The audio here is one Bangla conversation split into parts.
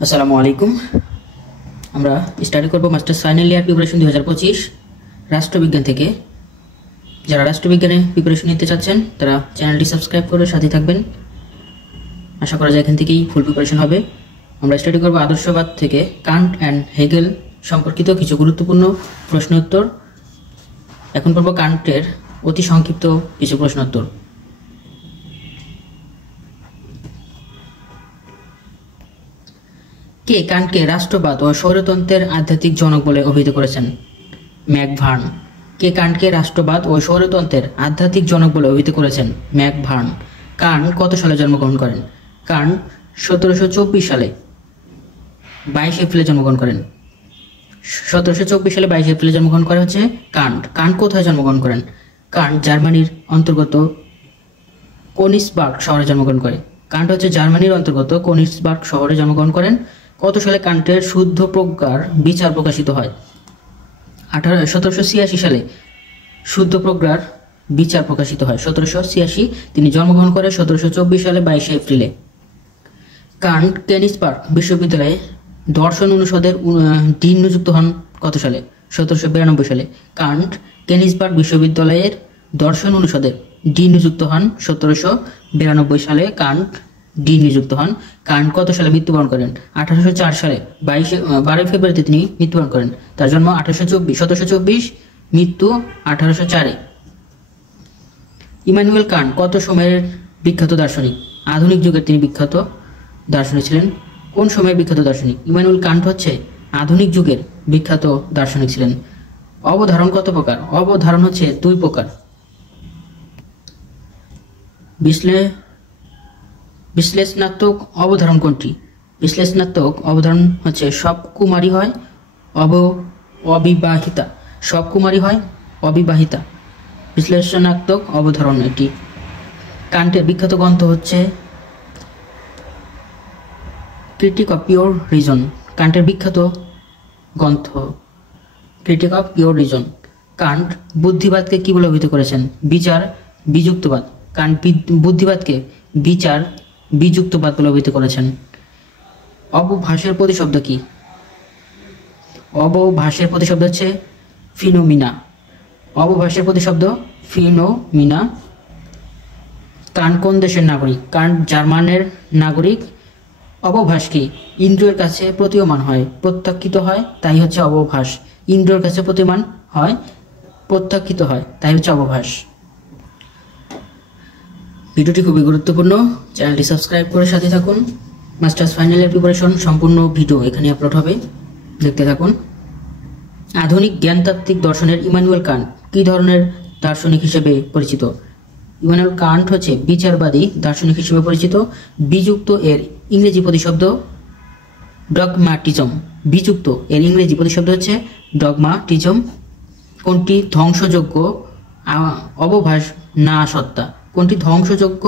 আসসালামু আলাইকুম। আমরা স্টাডি করব মাস্টার্স ফাইনাল ইয়ার প্রিপারেশন 2025 রাষ্ট্রবিজ্ঞান থেকে। যারা রাষ্ট্রবিজ্ঞানে প্রিপারেশন নিতে চাচ্ছেন তারা চ্যানেলটি সাবস্ক্রাইব করে সাথে থাকবেন। আশা করা যায় এখান থেকেই ফুল প্রিপারেশন হবে। আমরা স্টাডি করব আদর্শবাদ থেকে কান্ট অ্যান্ড হেগেল সম্পর্কিত কিছু গুরুত্বপূর্ণ প্রশ্ন উত্তর। এখন পড়ব কান্টের অতি সংক্ষিপ্ত কিছু প্রশ্ন উত্তর। কে কান্টকে রাষ্ট্রবাদ ও স্বৈরতন্ত্রের আধ্যাত্মিক জনক বলে অভিহিত করেছেন? ম্যাকভার্ন। কে কান্টকে রাষ্ট্রবাদ ও স্বৈরতন্ত্রের আধ্যাত্মিক জনক বলে অভিহিত করেছেন? ম্যাকভার্ন। কান্ট কত সালে জন্মগ্রহণ করেন? কান্ট 1724 সালে 22 এপ্রিলে জন্মগ্রহণ করেন। 1724 সালে 22 এপ্রিলে জন্মগ্রহণ করে হচ্ছে কান্ট। কান্ট কোথায় জন্মগ্রহণ করেন? কান্ট জার্মানির অন্তর্গত কোনিসবার্গ শহরে জন্মগ্রহণ করে। কান্ট হচ্ছে জার্মানির অন্তর্গত কোনিসবার্গ শহরে জন্মগ্রহণ করেন। কত সালে কান্টের শুদ্ধ প্রজ্ঞার বিচার প্রকাশিত হয়? 1786 সালে শুদ্ধ প্রজ্ঞার বিচার প্রকাশিত হয়। 1786 তিনি জন্মগ্রহণ করে 1724 সালে 22 এপ্রিলে। কান্ট কেনিসবার্গ বিশ্ববিদ্যালয়ে দর্শন অনুষদের ডিন নিযুক্ত হন কত সালে? 1792 সালে। কান্ট কেনিসবার্গ বিশ্ববিদ্যালয়ের দর্শন অনুষদের ডিন নিযুক্ত হন 1792 সালে। কান্ট ডিন নিযুক্ত হন। কান্ট কত সালে মৃত্যুবরণ করেন? 1804 সালে 12 ফেব্রুয়ারিতে তিনি মৃত্যুবরণ করেন। তার জন্ম 1724, মৃত্যু 1804-এ। ইমানুয়েল কান্ট কত সময়ের বিখ্যাত দার্শনিক? আধুনিক যুগের তিনি বিখ্যাত দার্শনিক ছিলেন। কোন সময়ের বিখ্যাত দার্শনিক? ইমানুয়েল কান্ট হচ্ছে আধুনিক যুগের বিখ্যাত দার্শনিক ছিলেন। অবধারণ কত প্রকার? অবধারণ হচ্ছে 2 প্রকার। বিশ্লেষণাত্মক অবধারণ কোনটি? বিশ্লেষণাত্মক অবধারণ হচ্ছে সব কুমারী হয় অবিবাহিতা। সব কুমারী হয় অবিবাহিতা। বিশ্লেষণাত্মক অবধারণ এটি। কান্টের বিখ্যাত গ্রন্থ হচ্ছে ক্রিটিক অফ পিওর রিজন। কান্টের বিখ্যাত গ্রন্থ critique of pure reason. Kant বুদ্ধিবাদকে কি বলে অভিহিত করেছেন? বিচার বিযুক্তবাদ। কান্ট বুদ্ধিবাদকে বিচার বিযুক্তবাদ বলে অভিহিত করেছেন। অবভাষের প্রতিশব্দ কি? অবভাষের প্রতিশব্দ হচ্ছে ফিনোমিনা। অবভাষের প্রতিশব্দ ফিনোমিনা। কান্ট কোন দেশের নাগরিক? কান্ট জার্মানের নাগরিক। অবভাষ কি? ইন্দ্রিয়ের কাছে প্রতীয়মান হয়, প্রত্যাখ্যিত হয়, তাই হচ্ছে অবভাষ। ইন্দ্রিয়ের কাছে প্রতীয়মান হয়, প্রত্যাখ্যিত হয়, তাই হচ্ছে অবভাষ। ভিডিওটি খুবই গুরুত্বপূর্ণ। চ্যানেলটি সাবস্ক্রাইব করে সাথে থাকুন। মাস্টার্স ফাইনালের প্রিপারেশন সম্পূর্ণ ভিডিও এখানে আপলোড হবে, দেখতে থাকুন। আধুনিক জ্ঞানতাত্ত্বিক দর্শনের ইমানুয়েল কান্ট কী ধরনের দার্শনিক হিসেবে পরিচিত? ইমানুয়েল কান্ট হচ্ছে বিচারবাদী দার্শনিক হিসেবে পরিচিত। বিযুক্ত এর ইংরেজি প্রতিশব্দ ডগমাটিজম। বিযুক্ত এর ইংরেজি প্রতিশব্দ হচ্ছে ডগমাটিজম। কোনটি ধ্বংসযোগ্য অবভাস না সত্তা? কোনটি ধ্বংসযোগ্য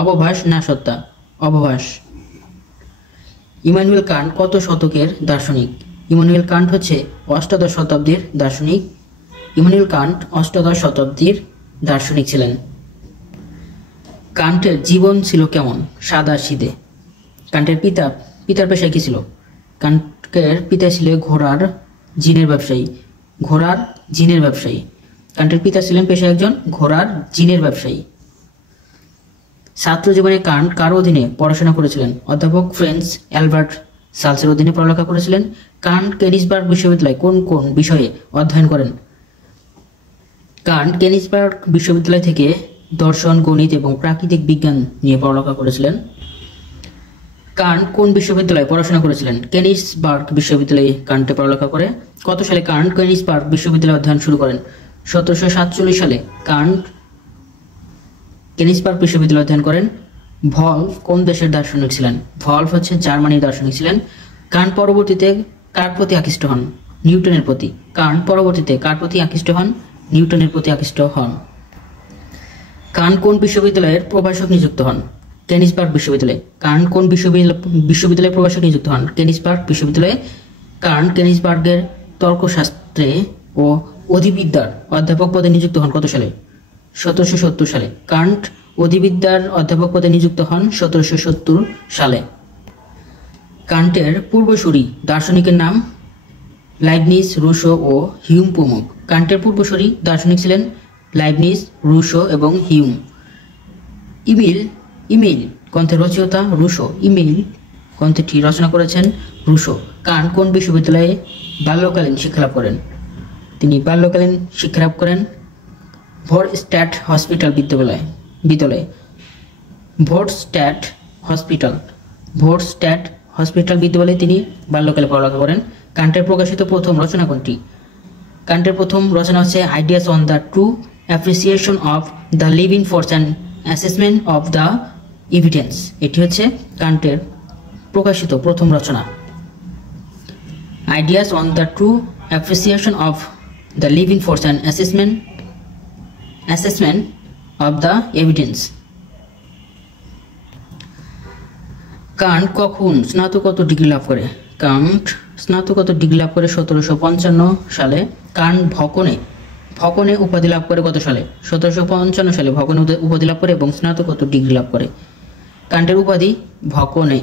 অবভাস না সত্তা? অবভাস। ইমানুয়েল কান্ট কত শতকের দার্শনিক? ইমানুয়েল কান্ট হচ্ছে 8শ শতাব্দীর দার্শনিক। ইমানুয়েল কান্ট 8শ শতাব্দীর দার্শনিক ছিলেন। কান্টের জীবন ছিল কেমন? সাদা সিধে। কান্টের পিতার পেশায় কি ছিল? কান্টের পিতা ছিলেন ঘোড়ার জিনের ব্যবসায়ী। ঘোড়ার জিনের ব্যবসায়ী। কান্টের পিতা ছিলেন পেশায় একজন ঘোড়ার জিনের ব্যবসায়ী। ছাত্র জীবনে কান্ট কার অধীনে পড়াশোনা করেছিলেন? অধ্যাপক ফ্রেন্স অ্যালবার্ট সালসের অধীনে পড়ালেখা করেছিলেন। কান্ট কেনিসবার্গ বিশ্ববিদ্যালয়ে কোন কোন বিষয়ে অধ্যয়ন করেন? কান্ট কেনিসবার্গ বিশ্ববিদ্যালয় থেকে দর্শন, গণিত এবং প্রাকৃতিক বিজ্ঞান নিয়ে পড়ালেখা করেছিলেন। কান্ট কোন বিশ্ববিদ্যালয়ে পড়াশোনা করেছিলেন? কেনিসবার্গ বিশ্ববিদ্যালয়ে কান্টে পড়ালেখা করে। কত সালে কান্ট কেনিসবার্গ বিশ্ববিদ্যালয়ে অধ্যয়ন শুরু করেন? 1747 সালে কান্ট কেনিসবার্গ বিশ্ববিদ্যালয়ে অধ্যয়ন করেন। ভলফ কোন দেশের দার্শনিক ছিলেন? ভলফ হচ্ছে জার্মানির দার্শনিক ছিলেন। কান্ট পরবর্তীতে কার প্রতি আকৃষ্ট হন? নিউটনের প্রতি। কান্ট পরবর্তীতে কার প্রতি আকৃষ্ট হন? নিউটনের প্রতি আকৃষ্ট হন। কান্ট কোন বিশ্ববিদ্যালয়ের প্রভাষক নিযুক্ত হন? কেনিসবার্গ বিশ্ববিদ্যালয়ে। কান্ট কোন বিশ্ববিদ্যালয়ের প্রভাষক নিযুক্ত হন? কেনিসবার্গ বিশ্ববিদ্যালয়ে। কান্ট কেনিসবার্গের তর্কশাস্ত্রে ও অধিবিদ্যার অধ্যাপক পদে নিযুক্ত হন কত সালে? 1770 সালে। কান্ট অধিবিদ্যার অধ্যাপক পদে নিযুক্ত হন 1770 সালে। কান্টের পূর্বসূরি দার্শনিকের নাম লাইবনিজ, রুশো ও হিউম প্রমুখ। কান্টের পূর্বসূরি দার্শনিক ছিলেন লাইবনিজ, রুশো এবং হিউম। ইমেইল গ্রন্থের রচয়িতা রুশো। ইমেইল গ্রন্থটি রচনা করেছেন রুশো। কান্ট কোন বিশ্ববিদ্যালয়ে বাল্যকালীন শিক্ষালাভ করেন? তিনি বাল্যকালীন শিক্ষালাভ করেন ভোরস্ট্যাট হসপিটাল বিদ্যালয়ে। ভোরস্ট্যাট হসপিটাল বিদ্যালয়ে তিনি বাল্যকালে পড়ালেখা করেন। কান্টের প্রকাশিত প্রথম রচনা কোনটি? কান্টের প্রথম রচনা হচ্ছে ideas on the true appreciation of the living force and assessment of the evidence. এটি হচ্ছে কান্টের প্রকাশিত প্রথম রচনা। Ideas on the true appreciation of the living force and assessment of the evidence. Kant কখন স্নাতকোত্তর ডিগ্রি লাভ করে? কান্ট স্নাতকোত্তর ডিগ্রি লাভ করে 1755 সালে। কান্ট ভকনে উপাধি লাভ করে কত সালে? 1755 সালে ভকনে উপাধি লাভ করে এবং স্নাতকোত্তর ডিগ্রি লাভ করে। কান্টের উপাধি ভকনে।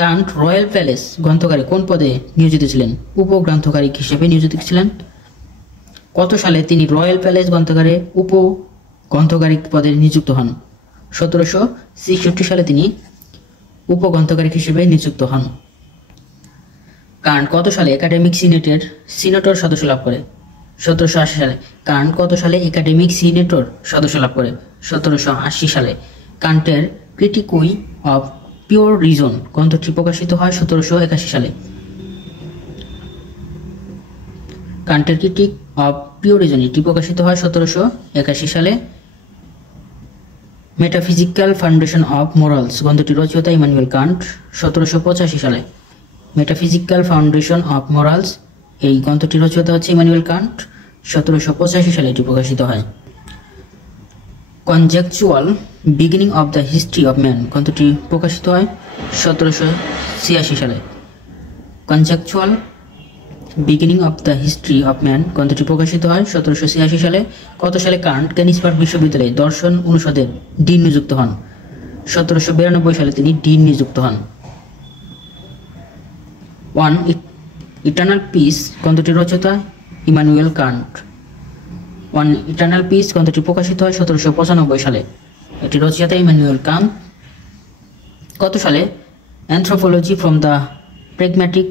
কান্ট রয়্যাল প্যালেস গ্রন্থকারে কোন পদে নিয়োজিত ছিলেন? উপগ্রন্থকারী হিসেবে নিয়োজিত ছিলেন। কত সালে তিনি রয়্যাল প্যালেস গ্রন্থকারে উপগ্রন্থকারী পদে নিযুক্ত হন? 1766 সালে তিনি উপগ্রন্থকারী হিসেবে নিযুক্ত হন। কান্ট কত সালে একাডেমিক সিনেটর সদস্য লাভ করে? 1780 সালে। কান্ট কত সালে একাডেমিক সিনেটর সদস্য লাভ করে? 1780 সালে। কান্টের ক্রিটিকুই অফ পিওর রিজন গ্রন্থটি প্রকাশিত হয় 1781 সালে। কান্টের ক্রিটিক অফ পিওর রিজন এটি প্রকাশিত হয় 1781 সালে। মেটাফিজিক্যাল ফাউন্ডেশন অফ মোরালস গ্রন্থটি রচয়িতা ইমানুয়েল কান্ট 1785 সালে। মেটাফিজিক্যাল ফাউন্ডেশন অফ মোরালস এই গ্রন্থটি রচয়িতা হচ্ছে ইমানুয়েল কান্ট 1785 সালে এটি প্রকাশিত হয়। Conjectural beginning of the history of man গ্রন্থটি প্রকাশিত হয় 1786 সালে। Conjectural beginning of the history of man গ্রন্থটি প্রকাশিত হয় 1786 সালে। কত সালে কান্ট কেনিসবার্গ বিশ্ববিদ্যালয়ে দর্শন অনুষদের ডিন নিযুক্ত হন? 1792 সালে তিনি ডিন নিযুক্ত হন। ওয়ান ইটার্নাল পিস গ্রন্থটি রচয়িতা Immanuel Kant. One eternal peace গ্রন্থটি প্রকাশিত হয় 1795 সালে। এটি রচয়িতা ইমানুয়েল কান্ট। কত সালে anthropology from the pragmatic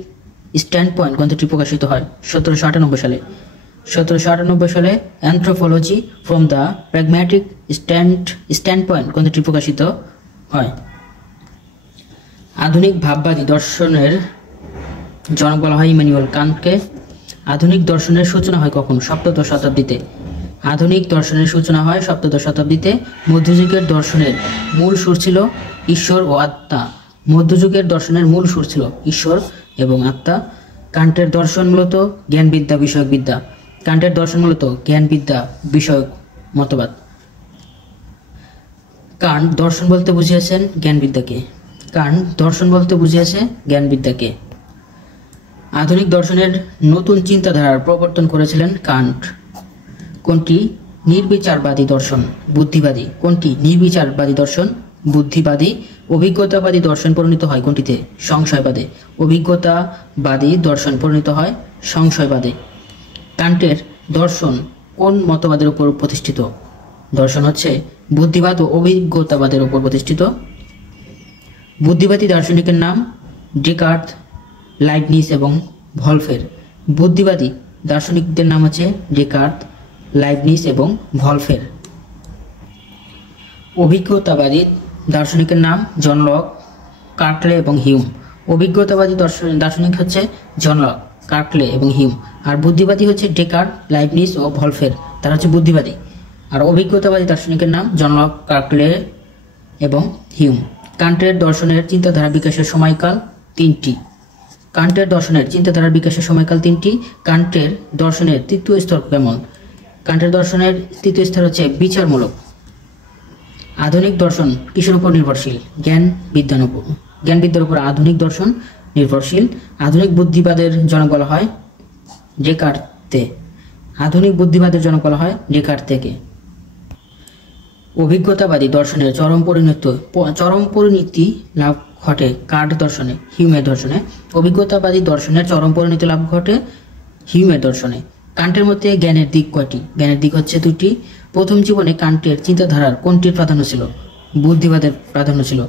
standpoint গ্রন্থটি প্রকাশিত হয়? 1798 সালে। 1798 সালে anthropology from the pragmatic standpoint গ্রন্থটি প্রকাশিত হয়। আধুনিক ভাববাদী দর্শনের জনক বলা হয় ইমানুয়েল কান্টকে। আধুনিক দর্শনের সূচনা হয় কখন? সপ্তদশ শতাব্দীতে। আধুনিক দর্শনের সূচনা হয় সপ্তদশ শতাব্দীতে। মধ্যযুগের দর্শনের মূল সুর ছিল ঈশ্বর ও আত্মা। মধ্যযুগের দর্শনের মূল সুর ছিল ঈশ্বর এবং আত্মা। কান্টের দর্শন মূলত জ্ঞানবিদ্যা বিষয়ক বিদ্যা। কান্টের দর্শন মূলত জ্ঞানবিদ্যা বিষয়ক মতবাদ। কান্ট দর্শন বলতে বুঝিয়েছেন জ্ঞানবিদ্যাকে। কান্ট দর্শন বলতে বুঝিয়েছে জ্ঞানবিদ্যাকে। আধুনিক দর্শনের নতুন চিন্তাধারার প্রবর্তন করেছিলেন কান্ট। কোনটি? নির্বিচারবাদী দর্শন, বুদ্ধিবাদী। কোনটি? নির্বিচারবাদী দর্শন, বুদ্ধিবাদী। অভিজ্ঞতাবাদী দর্শন পরিণত হয় কোনটিতে? সংশয়বাদে। অভিজ্ঞতাবাদী দর্শন পরিণত হয় সংশয়বাদে। কান্টের দর্শন কোন মতবাদের উপর প্রতিষ্ঠিত? দর্শন হচ্ছে বুদ্ধিবাদ ও অভিজ্ঞতাবাদের উপর প্রতিষ্ঠিত। বুদ্ধিবাদী দার্শনিকের নাম ডেকার্ত, লাইবনিজ এবং ভলফের। বুদ্ধিবাদী দার্শনিকদের নাম হচ্ছে ডেকার্ত, লাইবনিজ এবং ভলফের। অভিজ্ঞতাবাদী দার্শনিকের নাম জন লক, কার্টলে এবং হিউম। অভিজ্ঞতাবাদী দার্শনিক হচ্ছে জন লক, কার্টলে এবং হিউম। আর বুদ্ধিবাদী হচ্ছে ডেকার্ত, লাইবনিজ ও ভলফের, তারা হচ্ছে বুদ্ধিবাদী। আর অভিজ্ঞতাবাদী দার্শনিকের নাম জন লক, কার্টলে এবং হিউম। কান্টের দর্শনের চিন্তাধারা বিকাশের সময়কাল তিনটি। কান্টের দর্শনের চিন্তাধারার বিকাশের সময়কাল তিনটি। কান্টের দর্শনের তৃতীয় স্তর কেমন? কান্টের দর্শনের তৃতীয় স্তর হচ্ছে বিচারমূলক। আধুনিক দর্শন কিসের উপর নির্ভরশীল? জ্ঞানবিদ্যার উপর আধুনিক দর্শন নির্ভরশীল। আধুনিক বুদ্ধিবাদের জনক বলা হয় ডেকার্তে। আধুনিক বুদ্ধিবাদের জনক বলা হয় ডেকার্তেকে। অভিজ্ঞতাবাদী দর্শনের চরম পরিণতি লাভ ঘটে কার্ট দর্শনে, হিউমের দর্শনে। অভিজ্ঞতাবাদী দর্শনের চরম পরিণতি লাভ ঘটে হিউমের দর্শনে। কান্টের মধ্যে জ্ঞানের দিক কয়টি? জ্ঞানের দিক হচ্ছে দুটি। প্রথম জীবনে কান্টের চিন্তাধারার কোনটির প্রাধান্য ছিল? বুদ্ধিবাদের প্রাধান্য ছিল।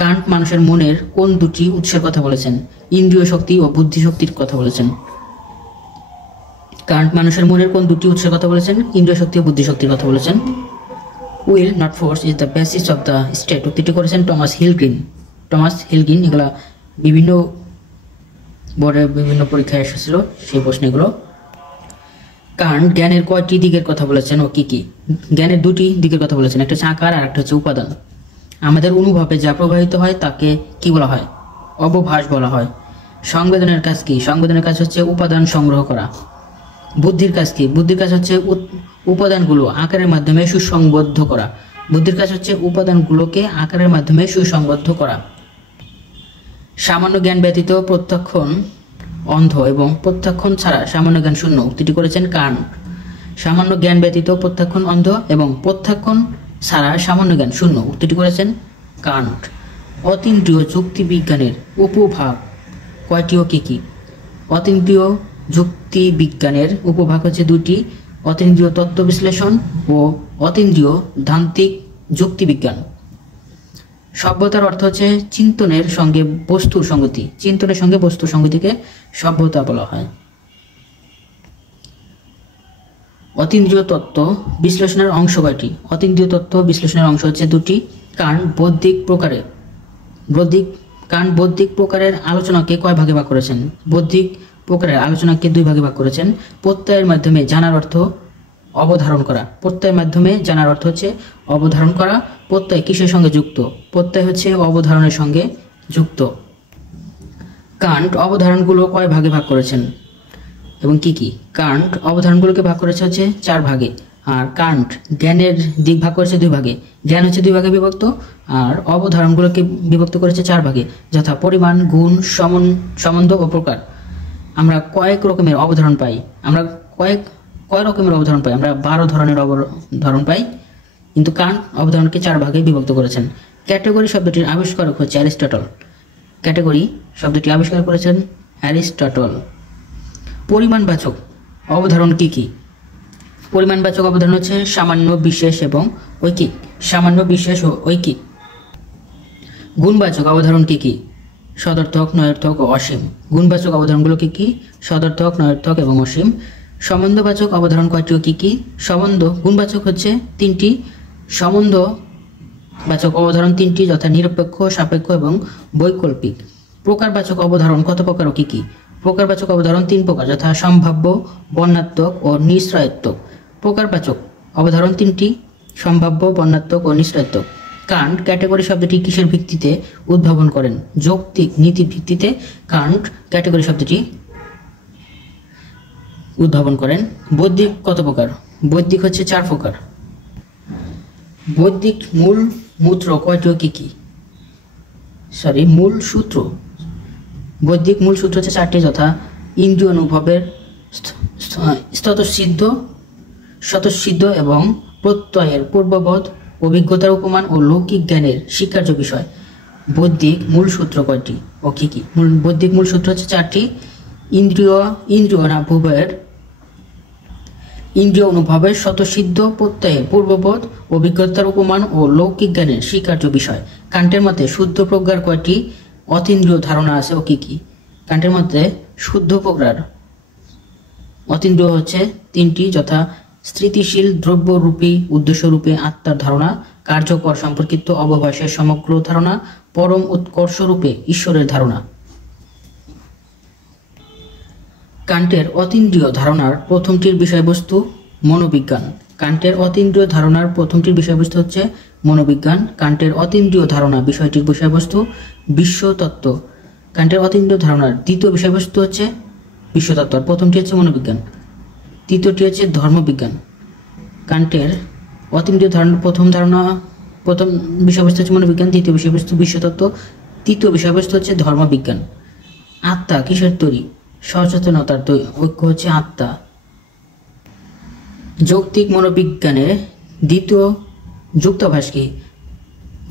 কান্ট মানুষের মনের কোন দুটি উৎসের কথা বলেছেন? ইন্দ্রিয় শক্তি ও বুদ্ধি শক্তির কথা বলেছেন। কান্ট মানুষের মনের কোন দুটি উৎসের কথা বলেছেন? ইন্দ্রিয় শক্তি ও বুদ্ধি শক্তির কথা বলেছেন। Will not force is the basis of the state উক্তিটি করেছেন টমাস হিলগ্রিন। এগুলা বিভিন্ন বোর্ডে বিভিন্ন পরীক্ষায় এসেছিল, সেই প্রশ্নগুলো। কান্ট জ্ঞানের কয়টি দিকের কথা বলেছেন ও কি কি? জ্ঞানের দুটি দিকের কথা বলেছেন, একটা হচ্ছে আকার আর একটা হচ্ছে উপাদান। আমাদের অনুভবে যা প্রবাহিত হয় তাকে কি বলা হয়? অবভাস বলা হয়। সংবেদনের কাজ কি? সংবেদনের কাজ হচ্ছে উপাদান সংগ্রহ করা। বুদ্ধির কাজ কি? বুদ্ধির কাজ হচ্ছে উপাদানগুলো আকারের মাধ্যমে সুসংবদ্ধ করা। বুদ্ধির কাজ হচ্ছে উপাদানগুলোকে আকারের মাধ্যমে সুসংবদ্ধ করা। সামান্য জ্ঞান ব্যতীত প্রত্যক্ষণ অন্ধ এবং প্রত্যক্ষণ ছাড়া সামান্য জ্ঞান শূন্য উক্তিটি করেছেন কান্ট। সামান্য জ্ঞান ব্যতীত প্রত্যক্ষণ অন্ধ এবং প্রত্যক্ষণ ছাড়া সামান্য জ্ঞান শূন্য উক্তিটি করেছেন কান্ট। অতীন্দ্রিয় যুক্তি বিজ্ঞানের উপভাগ কয়টি ও কি কি? অতীন্দ্রিয় যুক্তি বিজ্ঞানের উপভাগ হচ্ছে দুটি, অতীন্দ্রিয় তত্ত্ব বিশ্লেষণ ও অতীন্দ্রিয় ধান্তিক যুক্তি বিজ্ঞান। সভ্যতার অর্থ হচ্ছে চিন্তনের সঙ্গে বস্তুর সঙ্গতি। চিন্তনের সঙ্গে বস্তুর সঙ্গতিকে সভ্যতা বলা হয়। অতীন্দ্রিয় তত্ত্ব বিশ্লেষণের অংশ কয়টি? অতীন্দ্রিয় তত্ত্ব বিশ্লেষণের অংশ হচ্ছে দুটি। কান্ট বৌদ্ধিক প্রকারের আলোচনাকে কয় ভাগে ভাগ করেছেন? বৌদ্ধিক প্রকারের আলোচনাকে দুই ভাগে ভাগ করেছেন। প্রত্যয়ের মাধ্যমে জানার অর্থ অবধারণ করা। প্রত্যয়ের মাধ্যমে জানার অর্থ হচ্ছে অবধারণ করা। প্রত্যয় কিসের সঙ্গে যুক্ত? প্রত্যয় হচ্ছে অবধারণের সঙ্গে যুক্ত। কান্ট অবধারণগুলো কয় ভাগে ভাগ করেছেন এবং কি কি? কান্ট অবধারণগুলোকে ভাগ করেছে হচ্ছে 4 ভাগে। আর কান্ট জ্ঞানের দিক ভাগ করেছে 2 ভাগে। জ্ঞান হচ্ছে 2 ভাগে বিভক্ত, আর অবধারণগুলোকে বিভক্ত করেছে 4 ভাগে, যথা পরিমাণ, গুণ, সম্বন্ধ ও প্রকার। আমরা কয় রকমের অবধারণ পাই? আমরা কয় রকমের অবধারণ পাই? আমরা 12 ধরনের অবধারণ পাই, কিন্তু কান্ট অবধারণকে 4 ভাগে বিভক্ত করেছেন। ক্যাটেগরি শব্দটির আবিষ্কারক হচ্ছে অ্যারিস্টটল। ক্যাটেগরি শব্দটি আবিষ্কার করেছেন অ্যারিস্টটল। পরিমাণবাচক অবধারণ কি কি? পরিমাণবাচক অবধারণ হচ্ছে সামান্য, বিশেষ এবং ঐকিক। সামান্য, বিশেষ ও ঐকিক। গুণবাচক অবধারণ কি কি? সদর্থক, নয়ার্থক ও অসীম। গুণবাচক অবধারণগুলো কি কি? সদর্থক, নয়ার্থক এবং অসীম। সম্বন্ধবাচক অবধারণ কয়টি ও কি কি? গুণবাচক হচ্ছে 3টি, সম্বন্ধবাচক অবধারণ 3টি, যথা নিরপেক্ষ, সাপেক্ষ এবং বৈকল্পিক। প্রকারবাচক অবধারণ কত প্রকার ও কি কি? প্রকারবাচক অবধারণ 3 প্রকার, যথা সম্ভাব্য, বর্ণাত্মক ও নিশ্চয়াত্মক। প্রকারবাচক অবধারণ 3টি, সম্ভাব্য, বর্ণাত্মক ও নিশ্চয়াত্মক। কান্ট ক্যাটেগরি শব্দটি কিসের ভিত্তিতে উদ্ভাবন করেন? যৌক্তিক নীতির ভিত্তিতে কান্ট ক্যাটেগরি শব্দটি উদ্ভাবন করেন। বৌদ্ধিক কত প্রকার? বৌদ্ধিক হচ্ছে 4 প্রকার। বৌদ্ধিক মূল সূত্র কয়টি ও কি কি? বৌদ্ধিক মূল সূত্র হচ্ছে 4টি, যথা ইন্দ্রিয় অনুভবের স্বতঃসিদ্ধ এবং প্রত্যয়ের পূর্ববোধ, অভিজ্ঞতার উপমান ও লৌকিক জ্ঞানের স্বীকার্য বিষয়। বৌদ্ধিক মূল সূত্র কয়টি ও কি কি? বৌদ্ধিক মূল সূত্র হচ্ছে 4টি। ইন্দ্রিয় অনুভবের স্বতঃসিদ্ধ, প্রত্যয়ের পূর্ববোধ, অভিজ্ঞতার উপমান ও লৌকিক জ্ঞানের স্বীকার্য বিষয়। কান্টের মতে শুদ্ধ প্রজ্ঞার কয়টি অতীন্দ্রিয় ধারণা আছে ও কি কি? কান্টের মধ্যে শুদ্ধ প্রজ্ঞার অতীন্দ্রিয় হচ্ছে 3টি, যথা স্থিতিশীল দ্রব্যরূপী উদ্দেশ্যরূপে আত্মার ধারণা, কার্যকর সম্পর্কিত অবভাষের সমগ্র ধারণা, পরম উৎকর্ষরূপে ঈশ্বরের ধারণা। কান্টের অতীন্দ্রিয় ধারণার প্রথমটির বিষয়বস্তু মনোবিজ্ঞান। কান্টের অতীন্দ্রিয় ধারণার প্রথমটির বিষয়বস্তু হচ্ছে মনোবিজ্ঞান। কান্টের অতীন্দ্রিয় ধারণা বিষয়টির বিষয়বস্তু বিশ্বতত্ত্ব। কান্টের অতীন্দ্রিয় ধারণার দ্বিতীয় বিষয়বস্তু হচ্ছে বিশ্বতত্ত্ব। প্রথমটি হচ্ছে মনোবিজ্ঞান, তৃতীয়টি হচ্ছে ধর্মবিজ্ঞান। কান্টের অতীন্দ্রিয় ধারণার প্রথম বিষয়বস্তু হচ্ছে মনোবিজ্ঞান, দ্বিতীয় বিষয়বস্তু বিশ্বতত্ত্ব, তৃতীয় বিষয়বস্তু হচ্ছে ধর্মবিজ্ঞান। আত্মা কিসের তৈরি? সচেতনতার ঐক্য হচ্ছে আত্মা। যৌক্তিক মনোবিজ্ঞানের দ্বিতীয় যুক্তাভাস কি?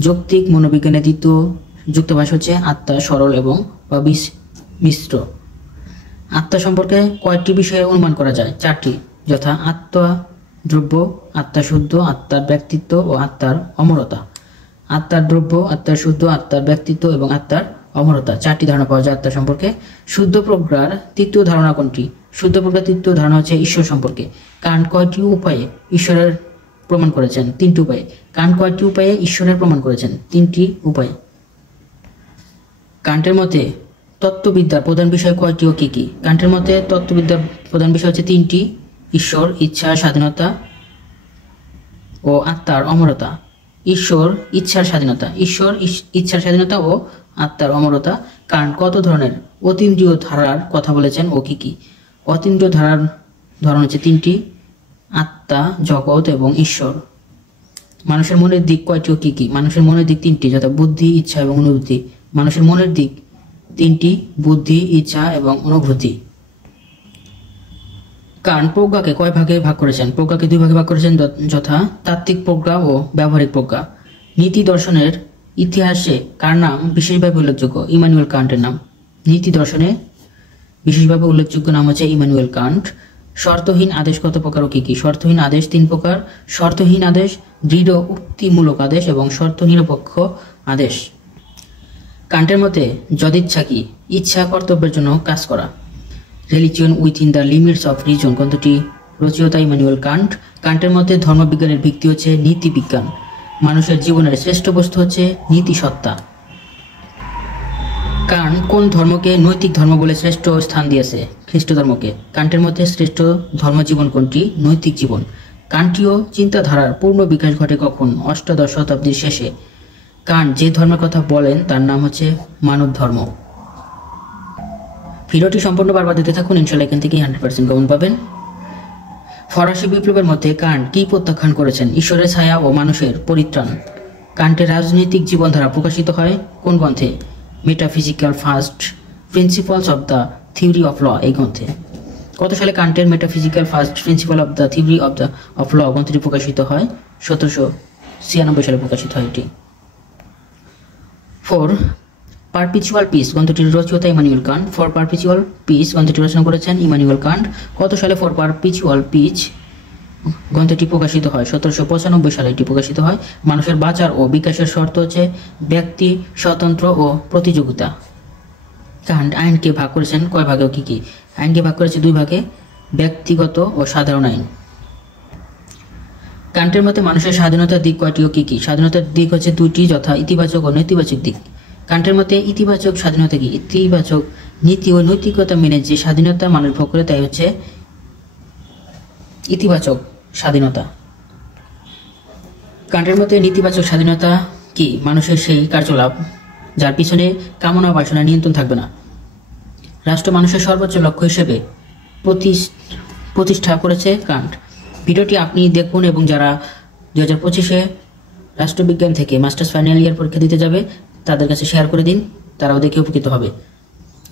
যৌক্তিক মনোবিজ্ঞানের দ্বিতীয় যুক্তভাষ হচ্ছে আত্মা সরল এবং মিশ্র। আত্মা সম্পর্কে কয়েকটি বিষয়ে অনুমান করা যায়? 4টি, যথা আত্মা দ্রব্য, আত্মা শুদ্ধ, আত্মার ব্যক্তিত্ব ও আত্মার অমরতা। আত্মার দ্রব্য, আত্মার শুদ্ধ, আত্মার ব্যক্তিত্ব এবং আত্মার অমরতা, 4টি ধারণা পাওয়া যায় আত্মা সম্পর্কে। শুদ্ধ প্রজ্ঞার তৃতীয় ধারণা কোনটি? শুদ্ধ প্রজ্ঞার তৃতীয় ধারণা হচ্ছে ঈশ্বর সম্পর্কে। কান্ট কয়টি উপায়ে ঈশ্বরের প্রমাণ করেছেন? 3টি উপায়ে। কান্ট কয়টি উপায়ে ঈশ্বরের প্রমাণ করেছেন? 3টি উপায়ে। কান্টের মতে তত্ত্ববিদ্যার প্রধান বিষয় কয়টি ও কি কি? কান্টের মতে তত্ত্ববিদ্যার প্রধান বিষয় হচ্ছে 3টি: ঈশ্বর, ইচ্ছা, স্বাধীনতা ও আত্মার অমরতা। ঈশ্বর, ইচ্ছার স্বাধীনতা, ঈশ্বর, ইচ্ছার স্বাধীনতা ও আত্মার অমরতা। কান্ট কত ধরনের অতীন্দ্রিয় ধারার কথা বলেছেন ও কি কি? অতীন্দ্রিয় ধারার ধরন হচ্ছে 3টি: আত্মা, জগৎ এবং ঈশ্বর। মানুষের মনের দিক কয়টি ও কি কি? মানুষের মনের দিক 3টি, যথা বুদ্ধি, ইচ্ছা এবং অনুভূতি। মানুষের মনের দিক 3টি: বুদ্ধি, ইচ্ছা এবং অনুভূতি। কান্ট প্রজ্ঞাকে কয় ভাগে ভাগ করেছেন? প্রজ্ঞাকে 2 ভাগে ভাগ করেছেন, যথা তাত্ত্বিক প্রজ্ঞা ও ব্যবহারিক প্রজ্ঞা। নীতি দর্শনের ইতিহাসে কার নাম বিশেষভাবে উল্লেখযোগ্য? ইমানুয়েল কান্টের নাম। নীতি দর্শনে বিশেষভাবে উল্লেখযোগ্য নাম হচ্ছে ইমানুয়েল কান্ট। শর্তহীন আদেশ কত প্রকার ও কি কি? শর্তহীন আদেশ 3 প্রকার: শর্তহীন আদেশ, দৃঢ় উক্তিমূলক আদেশ এবং শর্ত নিরপেক্ষ আদেশ। কান্টের মতে যদিচ্ছা কি? ইচ্ছা কর্তব্যের জন্য কাজ করা। Religion within the limits of reason গ্রন্থটি রচয়িতা ইমানুয়েল কান্ট। কান্টের মতে ধর্মবিজ্ঞানের ভিত্তি হচ্ছে নীতি বিজ্ঞান। মানুষের জীবনের শ্রেষ্ঠ বস্তু হচ্ছে নীতিসত্তা। কান্ট কোন ধর্মকে নৈতিক ধর্ম বলে শ্রেষ্ঠ স্থান দিয়েছে? খ্রিস্ট ধর্মকে। কান্টের মতে শ্রেষ্ঠ ধর্মজীবন কোনটি? নৈতিক জীবন। কান্টীয় চিন্তাধারার পূর্ণ বিকাশ ঘটে কখন? 8শ শতাব্দীর শেষে। কান্ট যে ধর্মের কথা বলেন তার নাম হচ্ছে মানব ধর্ম। ভিডিওটি সম্পূর্ণ বারবার দেখতে থাকুন, ইনশাআল্লাহ এখান থেকে 100% কমন পাবেন। ফরাসি বিপ্লবের মধ্যে কান্ট কি প্রত্যাখ্যান করেছেন? ঈশ্বরের ছায়া ও মানুষের পরিত্রাণ। কান্টের রাজনৈতিক জীবনধারা প্রকাশিত হয় কোন গ্রন্থে? Metaphysical first principles of the theory of law এই গ্রন্থে। কত সালে কান্টের metaphysical first principle of the theory of law গ্রন্থটি প্রকাশিত হয়? 1796 সালে প্রকাশিত হয় এটি। 4. পারপিচুয়াল পিস গ্রন্থটির রচয়িতা Immanuel Kant. For perpetual peace গ্রন্থটি রচনা করেছেন ইমানুয়েল কান্ট। কত সালে ফর পারপিচুয়াল পিস গ্রন্থটি প্রকাশিত হয়? 1795 সালে এটি প্রকাশিত হয়। মানুষের বাঁচার ও বিকাশের শর্ত হচ্ছে ব্যক্তি স্বতন্ত্র ও প্রতিযোগিতা। কান্ট আইনকে ভাগ করেছেন কয় ভাগে ও কি কি? আইনকে ভাগ করেছে 2 ভাগে: ব্যক্তিগত ও সাধারণ আইন। কান্টের মতে মানুষের স্বাধীনতার দিক কয়টি ও কি কি? স্বাধীনতার দিক হচ্ছে 2টি, যথা ইতিবাচক ও নেতিবাচক দিক। কান্টের মতে ইতিবাচক স্বাধীনতা কি? ইতিবাচক নীতি ও নৈতিকতা মেনে যে স্বাধীনতা মানুষ ভোগ করে তাই হচ্ছে ইতিবাচক স্বাধীনতা। কান্টের মতে নেতিবাচক স্বাধীনতা কি? মানুষের সেই কার্যকলাপ যার পিছনে কামনা বাসনা নিয়ন্ত্রণ থাকবে না। রাষ্ট্র মানুষের সর্বোচ্চ লক্ষ্য হিসেবে প্রতিষ্ঠা করেছে কান্ট। ভিডিওটি আপনি দেখুন এবং যারা 2025-এ রাষ্ট্রবিজ্ঞান থেকে মাস্টার্স ফাইনাল ইয়ার পরীক্ষা দিতে যাবে তাদের কাছে শেয়ার করে দিন, তারাও দেখে উপকৃত হবে।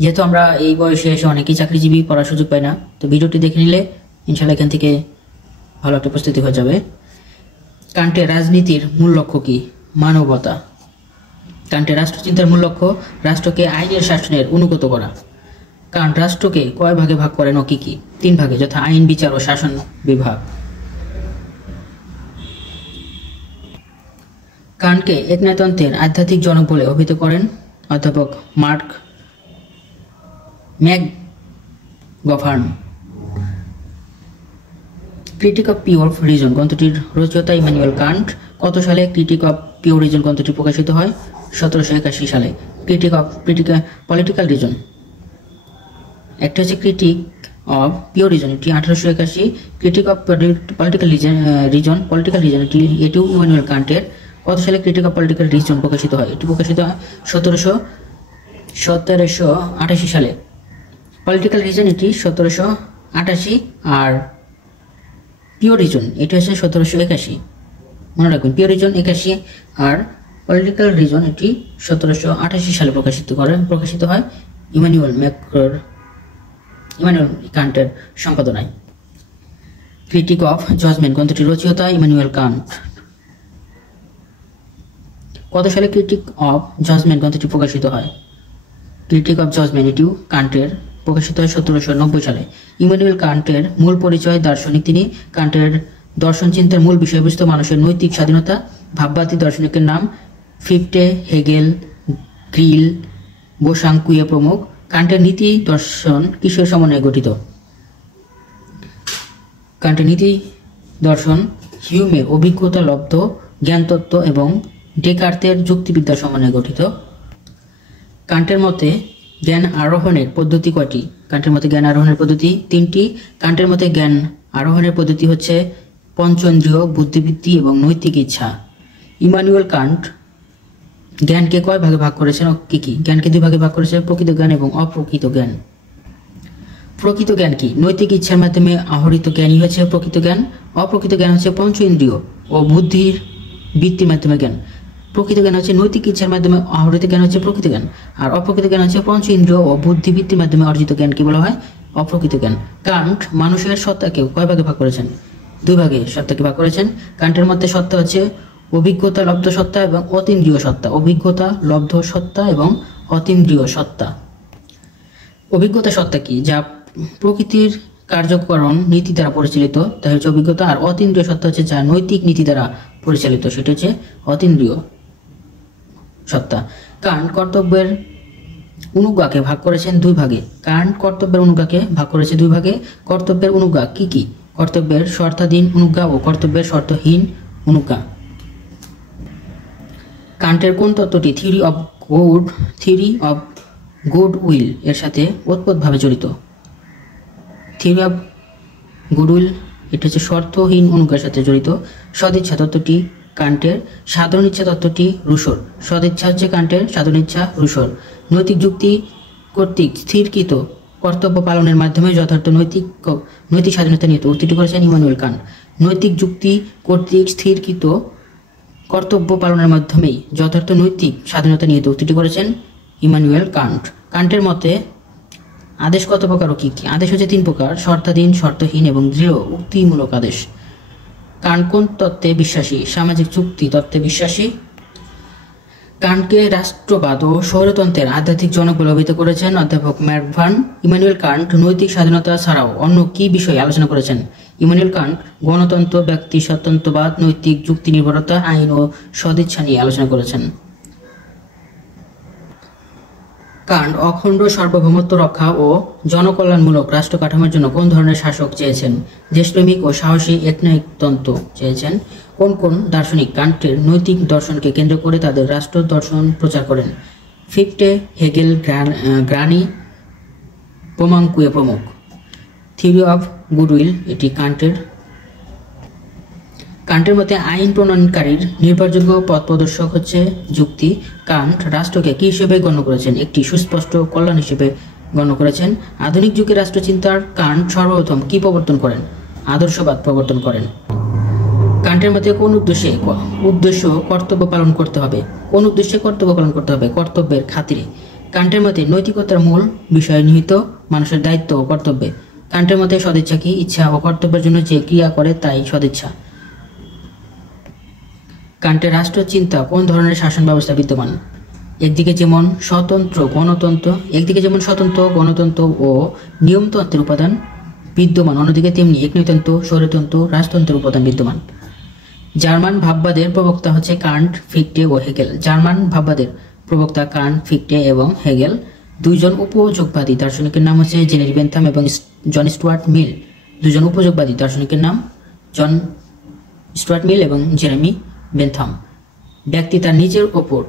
যেহেতু আমরা এই বয়সে এসে অনেকেই চাকরিজীবী, পড়ার সুযোগ পাই না, তো ভিডিওটি দেখে নিলে ইনশাআল্লাহ এখান থেকে ভালো একটা প্রস্তুতি হয়ে যাবে। কান্টের রাজনীতির মূল লক্ষ্য কি? মানবতা। কান্টের রাষ্ট্রচিন্তার মূল লক্ষ্য রাষ্ট্রকে আইনের শাসনের অনুগত করা। কান্ট রাষ্ট্রকে কয় ভাগে ভাগ করেন ও কি কি? 3 ভাগে, যথা আইন, বিচার ও শাসন বিভাগ। কান্টকে একনায়তন্ত্রের আধ্যাত্মিক জনক বলে অভিহিত করেন অধ্যাপক Mark McGovern. Critique of pure reason গ্রন্থটির রচয়িতা ইমানুয়েল কান্ট। কত সালে ক্রিটিক অফ পিওর রিজন গ্রন্থটি প্রকাশিত হয়? 1781 সালে। ক্রিটিক অফ পলিটিক্যাল রিজন, একটা হচ্ছে ক্রিটিক অফ পিওর রিজন, এটি 1881। ক্রিটিক অফ পলিটিক্যাল রিজন এটিও ইমানুয়েল কান্টের। কত সালে ক্রিটিক অফ পলিটিক্যাল রিজন প্রকাশিত হয়? এটি প্রকাশিত হয় 1788 সালে। পলিটিক্যাল রিজন এটি 1788, আর পিওর রিজন এটি হচ্ছে 1781। মনে রাখবেন, পিওর রিজন 81 আর পলিটিক্যাল রিজন এটি 1788 সালে প্রকাশিত হয় ইমানুয়েল কান্টের সম্পাদনায়। ক্রিটিক অফ জাজমেন্ট গ্রন্থটির রচয়িতা ইমানুয়েল কান্ট। কত সালে ক্রিটিক অফ জাজমেন্ট গ্রন্থটি প্রকাশিত হয়? ক্রিটিক অফ জাজমেন্ট এটিও কান্টের প্রকাশিত হয় 1790 সালে। ইমানুয়েল কান্টের মূল পরিচয় দার্শনিক। তিনি কান্টের দর্শন চিন্তার মূল বিষয়বস্তু মানুষের নৈতিক স্বাধীনতা। ভাববাদী দার্শনিকের নাম ফিফটে, হেগেল, গ্রিল, বোসাংকুয়ে প্রমুখ। কান্টের নীতি দর্শন কিসের সমন্বয়ে গঠিত? কান্টের নীতি দর্শন হিউমের অভিজ্ঞতা লব্ধ জ্ঞানতত্ত্ব এবং ডেকার্তের যুক্তিবিদ্যার সমন্বয়ে গঠিত। কান্টের মতে জ্ঞান আরোহণের পদ্ধতি কয়টি? কান্টের মতে জ্ঞান আরোহণের পদ্ধতি 3টি। কান্টের মতে জ্ঞান আরোহণের পদ্ধতি হচ্ছে পঞ্চেন্দ্রিয়, বুদ্ধিবৃত্তি এবং নৈতিক ইচ্ছা। ইমানুয়েল কান্ট জ্ঞানকে কয় ভাগে ভাগ করেছেন ও কি কি? জ্ঞানকে 2 ভাগে ভাগ করেছেন, প্রকৃত জ্ঞান এবং অপ্রকৃত জ্ঞান। প্রকৃত জ্ঞান কি? নৈতিক ইচ্ছার মাধ্যমে আহরিত জ্ঞানই হচ্ছে প্রকৃত জ্ঞান। অপ্রকৃত জ্ঞান হচ্ছে পঞ্চেন্দ্রিয় ও বুদ্ধির বৃত্তির মাধ্যমে জ্ঞান। প্রকৃত জ্ঞান হচ্ছে নৈতিক ইচ্ছার মাধ্যমে আহরিত জ্ঞান হচ্ছে প্রকৃত জ্ঞান, আর অপ্রকৃত জ্ঞান হচ্ছে পঞ্চেন্দ্রিয় ও বুদ্ধিবৃত্তির মাধ্যমে অর্জিত জ্ঞানকে বলা হয় অপ্রকৃত জ্ঞান। কান্ট মানুষের সত্তাকে কয় ভাগে ভাগ করেছেন? 2 ভাগে সত্তাকে ভাগ করেছেন। কান্টের মতে সত্তা হচ্ছে অভিজ্ঞতা লব্ধ সত্তা এবং অতীন্দ্রিয় সত্তা। অভিজ্ঞতা লব্ধ সত্তা এবং অতীন্দ্রিয় সত্তা। অভিজ্ঞতা সত্তা কি? যা প্রকৃতির কার্যকরণ নীতি দ্বারা পরিচালিত, তা হচ্ছে অভিজ্ঞতা। আর অতীন্দ্রিয় সত্তা হচ্ছে যা নৈতিক নীতি দ্বারা পরিচালিত, সেটা হচ্ছে অতীন্দ্রিয় সত্তা। কান্ট কর্তব্যের অনুজ্ঞাকে ভাগ করেছেন 2 ভাগে। কান্ট কর্তব্যের অনুজ্ঞাকে ভাগ করেছে 2 ভাগে। কর্তব্যের অনুজ্ঞা কি কি? কর্তব্যের শর্তাধীন অনুজ্ঞা ও কর্তব্যের শর্তহীন অনুজ্ঞা। কান্টের কোন তত্ত্বটি থিওরি অফ গুড উইল এর সাথে ওতপ্রোতভাবে জড়িত? থিওরি অফ গুড উইল এটা হচ্ছে শর্তহীন অনুজ্ঞার সাথে জড়িত। সদিচ্ছা তত্ত্বটি কান্টের। সাধারণ ইচ্ছা তত্ত্বটি রুশোর। সদিচ্ছা হচ্ছে কান্টের, সাধারণ ইচ্ছা রুশোর। নৈতিক যুক্তি কর্তৃক স্থিরকৃত কর্তব্য পালনের মাধ্যমে যথার্থ নৈতিক স্বাধীনতা নিয়ে উদ্ধৃত করেছেন ইমানুয়েল কান্ট। নৈতিক যুক্তি কর্তৃক স্থিরকৃত কর্তব্য পালনের মাধ্যমেই যথার্থ নৈতিক স্বাধীনতা নিয়ে উদ্ধৃত করেছেন ইমানুয়েল কান্ট। কান্টের মতে আদেশ কত প্রকার ও কি কি? আদেশ হচ্ছে 3 প্রকার: শর্তাধীন, শর্তহীন এবং দৃঢ় উক্তিমূলক আদেশ। কান্ট কোন তত্ত্বে বিশ্বাসী? সামাজিক চুক্তি তত্ত্বে বিশ্বাসী। কান্টকে রাষ্ট্রবাদ ও সৌরতন্ত্রের আধ্যাত্মিক জনক বলে অভিহিত করেছেন অধ্যাপক ম্যাক ভার্ন। ইমানুয়েল কান্ট নৈতিক স্বাধীনতা ছাড়াও অন্য কি বিষয়ে আলোচনা করেছেন? ইমানুয়েল কান্ট গণতন্ত্র, ব্যক্তি স্বাতন্ত্র্যবাদ, নৈতিক যুক্তি নির্ভরতা, আইন ও সদিচ্ছা নিয়ে আলোচনা করেছেন। কান্ট অখণ্ড সার্বভৌমত্ব রক্ষা ও জনকল্যাণমূলক রাষ্ট্র কাঠামোর জন্য কোন ধরনের শাসক চেয়েছেন? দেশপ্রেমিক ও সাহসী একনায়কতন্ত্র চেয়েছেন। কোন কোন দার্শনিক কান্টের নৈতিক দর্শনকে কেন্দ্র করে তাদের রাষ্ট্র দর্শন প্রচার করেন? ফিফটে, হেগেল, গ্রানি, বোসাংকুয়ে প্রমুখ। থিওরি অফ গুডউইল এটি কান্টের মতে আইন প্রণয়নকারীর নির্ভরযোগ্য পথ প্রদর্শক হচ্ছে যুক্তি। কান্ট রাষ্ট্রকে কি হিসেবে গণ্য করেছেন? একটি সুস্পষ্ট কল্যাণ হিসেবে গণ্য করেছেন। আধুনিক যুগে রাষ্ট্রচিন্তার কান্ট সর্বপ্রথম কি প্রবর্তন করেন? আদর্শবাদ প্রবর্তন করেন। কান্টের মতে কোন উদ্দেশ্য কর্তব্য পালন করতে হবে? কোন উদ্দেশ্যে কর্তব্য পালন করতে হবে? কর্তব্যের খাতিরে। কান্টের মতে নৈতিকতার মূল বিষয় নিহিত মানুষের দায়িত্ব ও কর্তব্যে। কান্টের মতে সদিচ্ছা কি? ইচ্ছা ও কর্তব্যের জন্য যে ক্রিয়া করে তাই সদিচ্ছা। কান্টের রাষ্ট্রচিন্তা কোন ধরনের শাসন ব্যবস্থা বিদ্যমান? একদিকে যেমন স্বতন্ত্র গণতন্ত্র ও নিয়মতন্ত্রের উপাদান বিদ্যমান, অন্যদিকে তেমনি একনায়কতন্ত্র, স্বৈরতন্ত্র, রাজতন্ত্রের উপাদান বিদ্যমান। জার্মান ভাববাদের প্রবক্তা হচ্ছে কান্ট, ফিক্টে ও হেগেল। জার্মান ভাববাদের প্রবক্তা কান্ট, ফিক্টে এবং হেগেল। 2 জন উপযোগবাদী দার্শনিকের নাম হচ্ছে জেনেরি বেন্থাম এবং জন স্টুয়ার্ট মিল। 2 জন উপযোগবাদী দার্শনিকের নাম জন স্টুয়ার্ট মিল এবং জেরেমি বেন্থাম। ব্যক্তি তার নিজের ওপর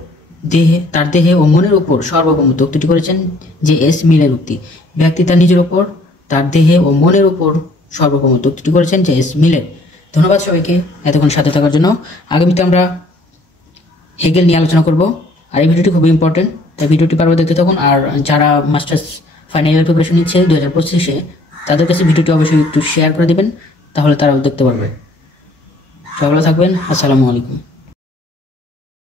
তার দেহে ও মনের উপর সার্বভৌমত্ব উক্তিটি করেছেন জে.এস. মিলের উক্তি। ব্যক্তি তার নিজের ওপর তার দেহে ও মনের উপর সার্বভৌমত্ব উক্তিটি করেছেন জে.এস. মিলের। ধন্যবাদ সবাইকে এতক্ষণ সাথে থাকার জন্য। আগামীতে আমরা হেগেল নিয়ে আলোচনা করব, আর এই ভিডিওটি খুবই ইম্পর্টেন্ট, তাই ভিডিওটি পারবে দেখতে থাকুন। আর যারা মাস্টার্স ফাইনাল ইয়ার প্রিপারেশন নিচ্ছে 2025-এ, তাদের কাছে ভিডিওটি অবশ্যই একটু শেয়ার করে দেবেন, তাহলে তারাও দেখতে পারবে। সবাই ভালো থাকবেন। আসসালামু আলাইকুম।